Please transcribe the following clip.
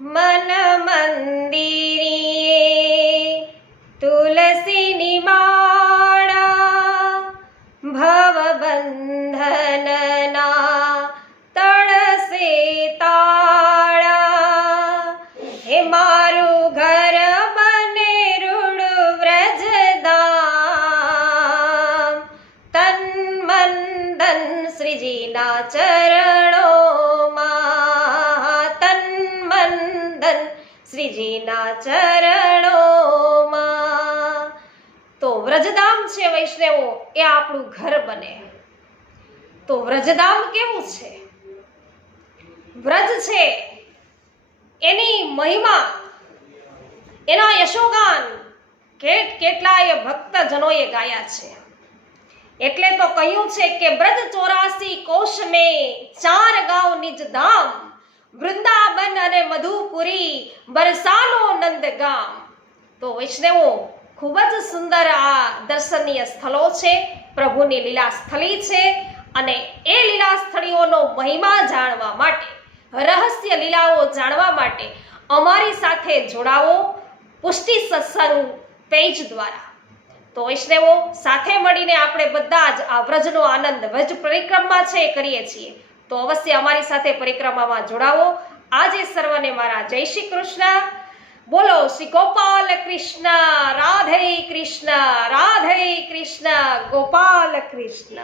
મન મંદિરીએ તુલસીની માળા ભવબંધનના તળસે તાળા હે મારું ઘર બને રૂડ વ્રજધામ તન મન ધન શ્રીજીના ચરણોમાં તન મન ધન શ્રીજીના ચરણોમાં। તો વ્રજધામ છે વૈષ્ણવો એ આપણું ઘર બને। તો વ્રજધામ કેવું છે? વ્રજ છે એની મહિમા, એના યશોગાન કેટલાય ભક્તજનોએ ગાયા છે। એટલે તો કહ્યું છે કે બ્રજ 84 કોશ મેં 4 ગાંવ નિજ ધામ, વૃંદાવન અને મધુપુરી બરસાનો નંદગામ। તો વૈષ્ણવો ખૂબ જ સુંદર આ દર્શનીય સ્થળો છે, પ્રભુની લીલા સ્થળી છે। અને એ લીલા સ્થળીઓનો મહિમા જાણવા માટે, રહસ્ય લીલાઓ જાણવા માટે અમારી સાથે જોડાવો પુષ્ટિ સત્સંગ પેજ દ્વારા। તો વૈષ્ણવો સાથે મળીને આપણે બધા જ આ વ્રજનો આનંદ, વ્રજ પરિક્રમા છે એ કરીએ છીએ। તો અવશ્ય અમારી સાથે પરિક્રમામાં જોડાવો। આજે સર્વને મારા જય શ્રી કૃષ્ણ। બોલો શ્રી ગોપાલ કૃષ્ણ, રાધે કૃષ્ણ, રાધે કૃષ્ણ, ગોપાલ કૃષ્ણ।